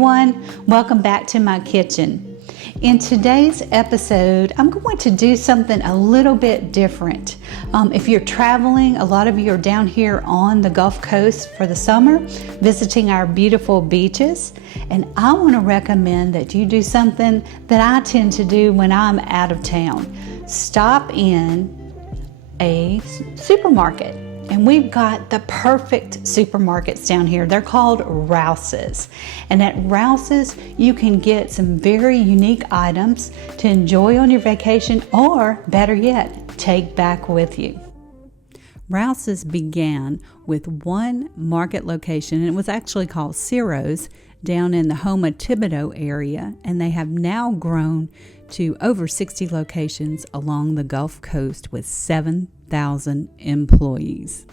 everyone, welcome back to my kitchen. In today's episode, I'm going to do something a little bit different. If you're traveling, a lot of you are down here on the Gulf Coast for the summer, visiting our beautiful beaches, and I want to recommend that you do something that I tend to do when I'm out of town. Stop in a supermarket. And we've got the perfect supermarkets down here. They're called Rouses. And at Rouses, you can get some very unique items to enjoy on your vacation, or better yet, take back with you. Rouses began with one market location, and it was actually called Ciro's down in the Houma Thibodeau area, and they have now grown to over 60 locations along the Gulf Coast with 7,000 employees.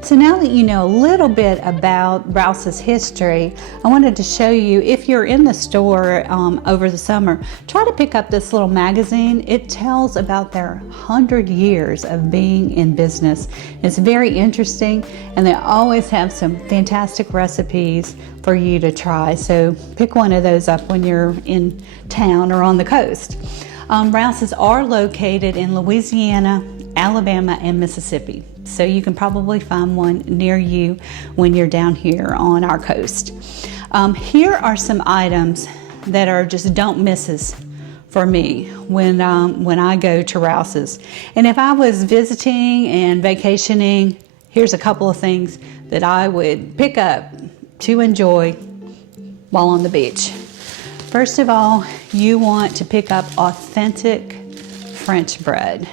So now that you know a little bit about Rouse's history, I wanted to show you, if you're in the store over the summer, try to pick up this little magazine. It tells about their 100 years of being in business. It's very interesting, and they always have some fantastic recipes for you to try. So pick one of those up when you're in town or on the coast. Rouses are located in Louisiana, Alabama, and Mississippi. So you can probably find one near you when you're down here on our coast. Here are some items that are just don't misses for me when I go to Rouses. And if I was visiting and vacationing, here's a couple of things that I would pick up to enjoy while on the beach. First of all, you want to pick up authentic French bread.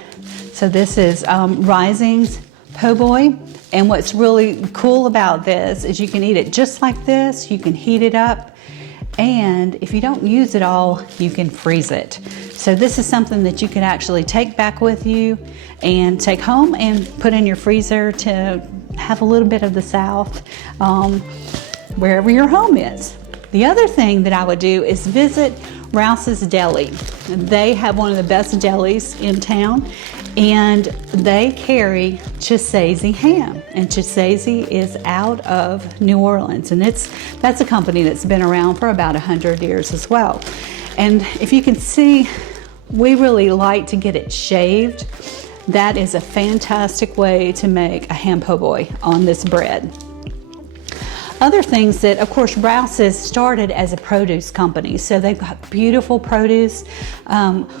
So this is Reisings po' boy, and what's really cool about this is you can eat it just like this. You can heat it up, and if you don't use it all, you can freeze it. So this is something that you can actually take back with you and take home and put in your freezer to have a little bit of the South wherever your home is. The other thing that I would do is visit Rouse's Deli. They have one of the best delis in town, and they carry Chisesi ham, and Chisesi is out of New Orleans, and that's a company that's been around for about 100 years as well. And if you can see, we really like to get it shaved. That is a fantastic way to make a ham po' boy on this bread. Other things that, of course, Rouses started as a produce company, so they've got beautiful produce.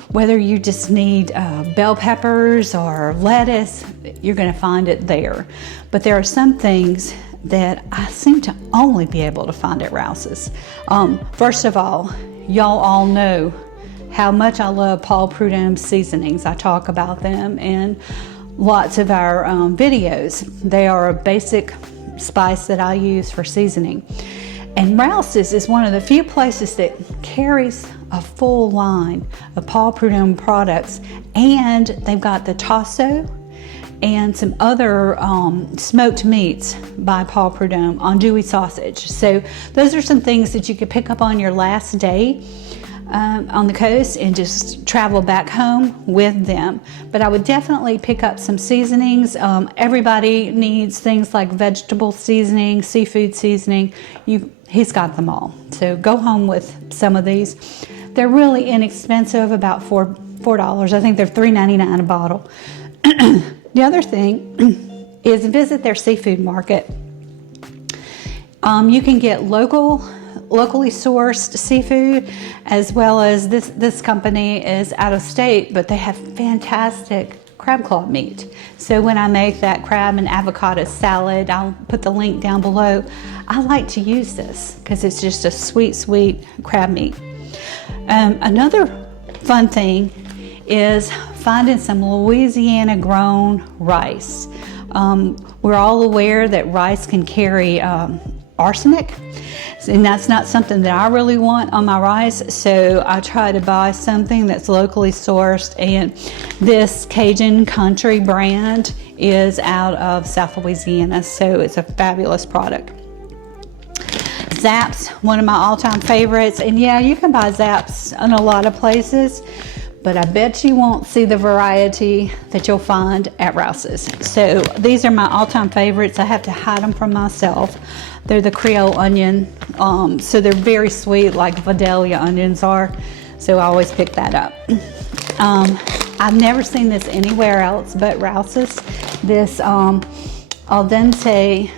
Whether you just need bell peppers or lettuce, you're going to find it there. But there are some things that I seem to only be able to find at Rouses. First of all, y'all all know how much I love Paul Prudhomme's seasonings. I talk about them in lots of our videos. They are a basic spice that I use for seasoning. And Rouses is one of the few places that carries a full line of Paul Prudhomme products, and they've got the tasso and some other smoked meats by Paul Prudhomme on Dewey sausage. So those are some things that you could pick up on your last day on the coast and just travel back home with them. But I would definitely pick up some seasonings. Everybody needs things like vegetable seasoning, seafood seasoning. He's got them all. So go home with some of these. They're really inexpensive, about $4. I think they're $3.99 a bottle. The other thing is visit their seafood market. You can get locally sourced seafood, as well as this company is out of state, but they have fantastic crab claw meat. So when I make that crab and avocado salad, I'll put the link down below. I like to use this because it's just a sweet crab meat. Another fun thing is finding some Louisiana grown rice. We're all aware that rice can carry arsenic, and that's not something that I really want on my rice, so I try to buy something that's locally sourced, and this Cajun Country brand is out of South Louisiana, so it's a fabulous product. Zapp's one of my all-time favorites, and yeah, you can buy Zapp's in a lot of places, but I bet you won't see the variety that you'll find at Rouses. So these are my all-time favorites. I have to hide them from myself. They're the Creole onion, so they're very sweet like Vidalia onions are, so I always pick that up. I've never seen this anywhere else but Rouses. This al dente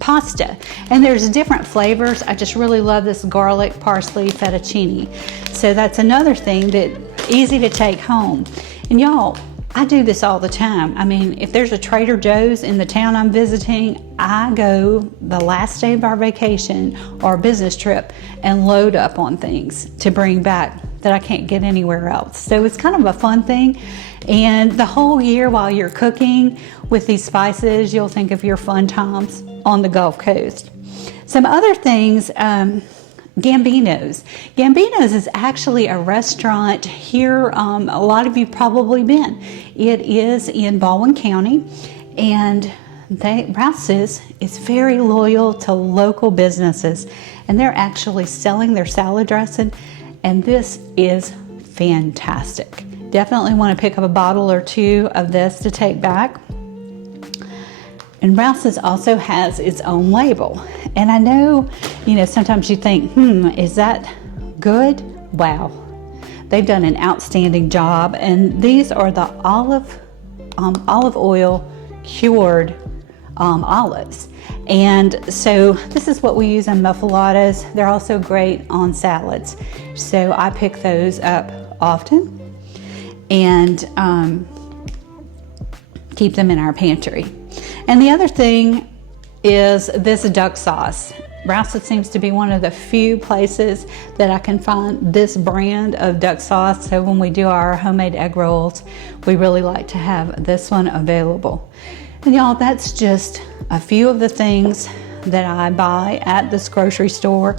pasta, and there's different flavors. I just really love this garlic parsley fettuccine. So that's another thing that easy to take home. And y'all, I do this all the time. I mean, if there's a Trader Joe's in the town I'm visiting, I go the last day of our vacation or business trip and load up on things to bring back that I can't get anywhere else. So it's kind of a fun thing. And the whole year while you're cooking with these spices, you'll think of your fun times on the Gulf Coast. Some other things, Gambino's. Gambino's is actually a restaurant here. A lot of you probably been. It is in Baldwin County, and Rouses is very loyal to local businesses, and they're actually selling their salad dressing, and this is fantastic. Definitely want to pick up a bottle or two of this to take back. And Rouses also has its own label. And I know, sometimes you think, is that good? Wow. They've done an outstanding job. And these are the olive oil cured olives. And so this is what we use in muffulettas. They're also great on salads. So I pick those up often and keep them in our pantry. And the other thing is this duck sauce. Rouses seems to be one of the few places that I can find this brand of duck sauce. So when we do our homemade egg rolls, we really like to have this one available. And y'all, that's just a few of the things that I buy at this grocery store.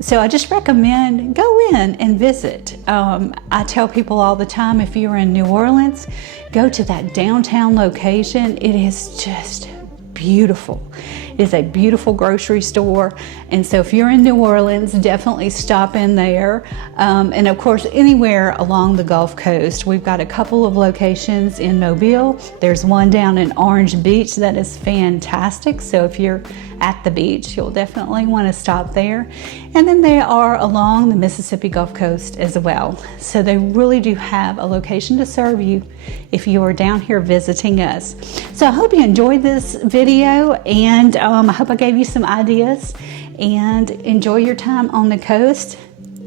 So I just recommend go in and visit. I tell people all the time, if you're in New Orleans, go to that downtown location. It is just beautiful. It is a beautiful grocery store. And so if you're in New Orleans, definitely stop in there. And of course, anywhere along the Gulf Coast. We've got a couple of locations in Mobile. There's one down in Orange Beach that is fantastic. So if you're at the beach, you'll definitely want to stop there. And then they are along the Mississippi Gulf Coast as well. So they really do have a location to serve you if you are down here visiting us. So I hope you enjoyed this video, and I hope I gave you some ideas, and enjoy your time on the coast,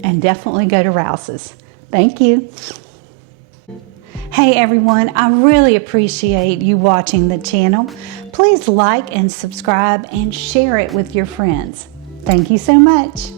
and definitely go to Rouses. Thank you. Hey everyone, I really appreciate you watching the channel. Please like and subscribe and share it with your friends. Thank you so much.